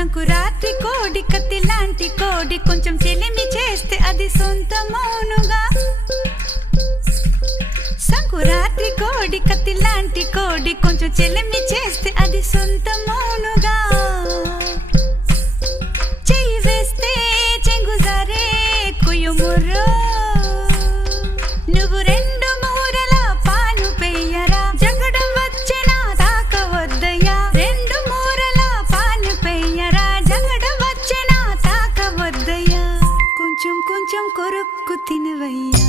సంకురాత్రి కోడి కత్తి లాంటి కోడి కొంచెం చెలిమి చేస్తే అది సొంతమౌనుగా సంకురాత్రి కోడి కత్తి లాంటి కోడి కొంచెం చెలిమి చేస్తే అది సొంతమౌనుగా చెయ్యి వేస్తే చెంగుజారే కుయుముర్రో నువ్వు రెండు మూరల పాను పెయ్యరా జగడం వచ్చేనా తాకవద్దయ్యా రెండు మూరల పాను పెయ్యరా జగడం వచ్చేనా తాకవద్దయ్యా కొంచెం కొంచెం కొరుక్కు తినవయ్యా